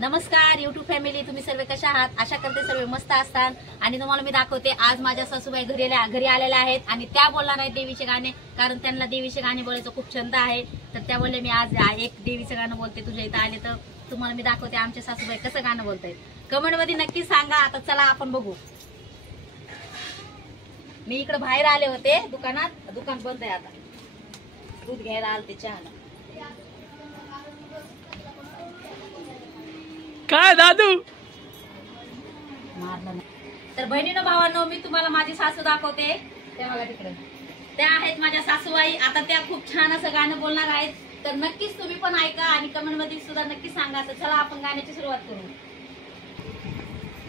नमस्कार YouTube family, तुम्ही सर्व कशा आहात? आशा करते सर्व मस्त असतात। आणि तुम्हाला मी दाखवते आज माझ्या सासूबाई घरी आलेल्या आहेत आणि त्या बोलणार आहेत देवीचे गाणे, कारण त्यांना देवीचे गाणे बोलायचं खूप छंद आहे। तर त्या बोलले मी आज एक देवीचं गाणं बोलते, तुझ्या इथं आले तर तुम्हाला मी दाखवते आमच्या सासूबाई कसं गाणं बोलतायत। कमेंट मध्ये नक्की सांगा। आता चला आपण बघू। मी इकडे बाहेर आले होते दुकानात, दुकान बंद आहे आता, दूध घ्यायला आलते चहाला। काय दादू मारलं तर बहिणीनं भावांनो, मी तुम्हाला माझी सासू दाखवते। त्या बघा तिकडे, त्या आहेत माझ्या सासूबाई। आता त्या खूप छान असं गाणं बोलणार आहेत, तर नक्कीच तुम्ही पण ऐका आणि कमेंट मध्ये सुद्धा नक्की सांगा। तर चला आपण गाण्याची सुरुवात करू।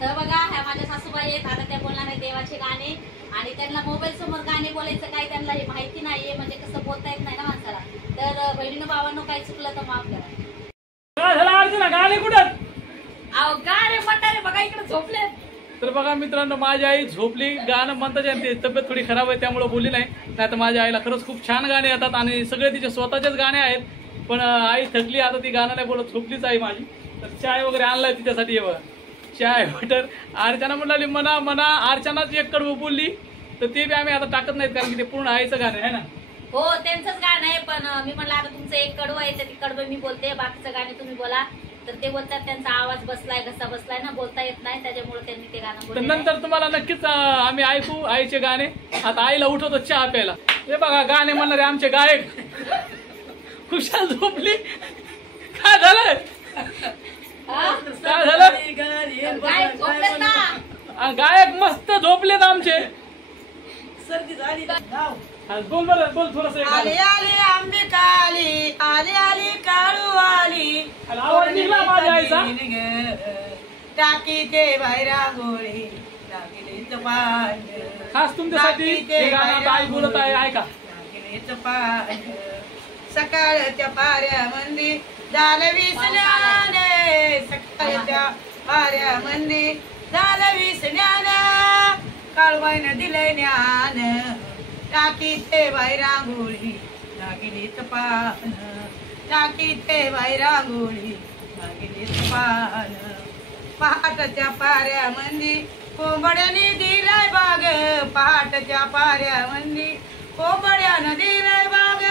तर बघा, ह्या माझ्या सासूबाई आहेत। आता त्या बोलणार आहेत देवाचे गाणे आणि त्यांना मोबाईल समोर गाणे बोलायचं काही त्यांना हे माहिती नाहीये, म्हणजे कसं बोलता येत नाही ना माणसाला। तर बहिणीनं भावांनो, काही चुकलं तर माफ करा। काय झालं अर्जुना? गाणे कुठं? अहो गाणे म्हणणारे बघा इकडे झोपले। तर बघा मित्रांनो, माझी आई झोपली। गाणं म्हणताच येते, तब्येत थोडी खराब आहे त्यामुळे बोलली नाही तर माझ्या आईला खरंच खूप छान गाणे येतात आणि सगळे तिचे स्वतःचेच गाणे आहेत। पण आई थकली, आता ती गाणं नाही बोलत, झोपलीच आई माझी। तर चाय वगैरे आणलाय तिच्यासाठी, हे बघा चाय बटर। अर्चना म्हणाली मना मना, अर्चनाच एक कडवं बोलली तर ते बी आम्ही आता टाकत नाहीत, कारण की ते पूर्ण आईचं गाणं आहे ना। हो त्यांचंच गाणं आहे, पण मी म्हणलं आता तुमचं एक कडवं आहे तर ती कडवं मी बोलते, बाकीचं गाणे तुम्ही बोला। तर ते बोलतात त्यांचा आवाज बसलाय, घसा बसलाय ना, बोलता येत नाही, त्याच्यामुळे त्यांनी ते गाणं तर बोलले। नंतर तुम्हाला नक्कीच आम्ही ऐकू आईचे गाणे। आता आईला उठवतो चहा प्यायला। हे बघा गाणे म्हणणारे आमचे गायक खुशाल झोपली। काय झालं? काय झालं? गायक झोपलेत ना? गायक मस्त झोपलेत आमचे। सर्दी झाली ना। बोल बरं, बोल थोडस। आली आली अंबिका आली, आली आली काळू आली, आवाज निघला माझ्या आईचा। टाकी ते बाहेरा गोळी टाकीलेच पाय, खास तुमच्यासाठी हे गाणं आता आई बोलत आहे, ऐका। टाकीलेच पाय, सकाळच्या पाऱ्यामंदी झालं विसण्याने, सकाळच्या पाऱ्यामंदी झालं विसण्याने, काळबाईनं दिलंय ज्ञान, टाकी ते बाहेरा गोळी लागलीच पान, टाकी ते बाहेरा गोळी लागलीच पान, पहाटच्या पाऱ्यामंदी कोंबड्याने दिलाय बाग, पहाटच्या पाऱ्यामंदी कोंबड्यानं दिलाय बाग,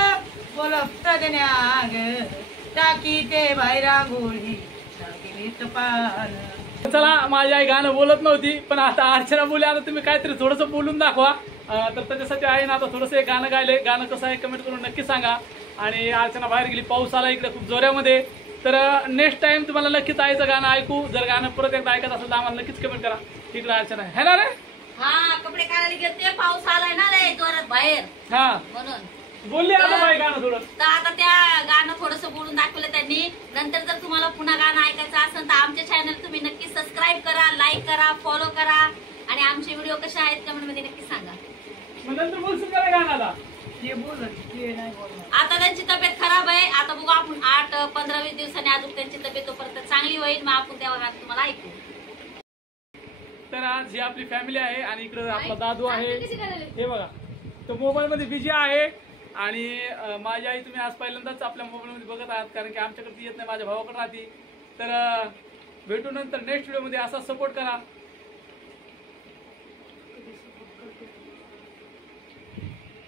बोलत ज्ञाग, टाकी ते बाहेरा गोळी लागलीच पान। चला, माझी आई गाणं बोलत नव्हती, पण आता अर्चना बोलली, आता तुम्ही काहीतरी थोडस बोलून दाखवा। तर त्याच्यासाठी आहे ना आता थोडंसं एक गाणं गायलंय। गाणं कसं आहे कमेंट करून नक्की सांगा। आणि अर्चना बाहेर गेली, पाऊस आला इकडे खूप जोऱ्यामध्ये। तर नेक्स्ट टाइम तुम्हाला नक्कीच आईचं गाणं ऐकू। जर गाणं परत एकदा ऐकत असेल तर आम्हाला नक्कीच कमेंट करा। इकडे अर्चना आहे ना रे? हा, कपडे काढायला गेलते, पाऊस आलाय ना रे जोरात बाहेर, हा म्हणून बोलली आता बाई गाणं थोडं। तर आता त्या गाणं थोडंसं बोलून दाखवलं त्यांनी। नंतर जर तुम्हाला पुन्हा गाणं ऐकायचं असेल तर आमच्या चॅनल तुम्ही नक्की सबस्क्राईब करा, लाईक करा, फॉलो करा आणि आमचे व्हिडिओ कसे आहेत कमेंट मध्ये नक्की सांगा। मग नंतर बोलशील का गाण्याला? ते बोलत ते नाही बोलत। आता त्यांची तब्येत खराब आहे, आता बघू आपण 8-15-20 दिवसांनी अजून त्यांची तब्येत तोपर्यंत चांगली होईल, मग आपण तेव्हा गाणं तुम्हाला ऐकू। तर आज ही आपली फॅमिली आहे आणि इकडे आपला दादू आहे, हे बघा तो मोबाईल मध्ये बिझी आहे। आणि माझी आई तुम्ही आज पहिल्यांदाच आपल्या मोबाईल मध्ये बघत आहात, कारण की आमच्याकडे येत नाही, माझ्या भावाकडे राहते। तर भेटू नंतर नेक्स्ट व्हिडिओ मध्ये। असा सपोर्ट करा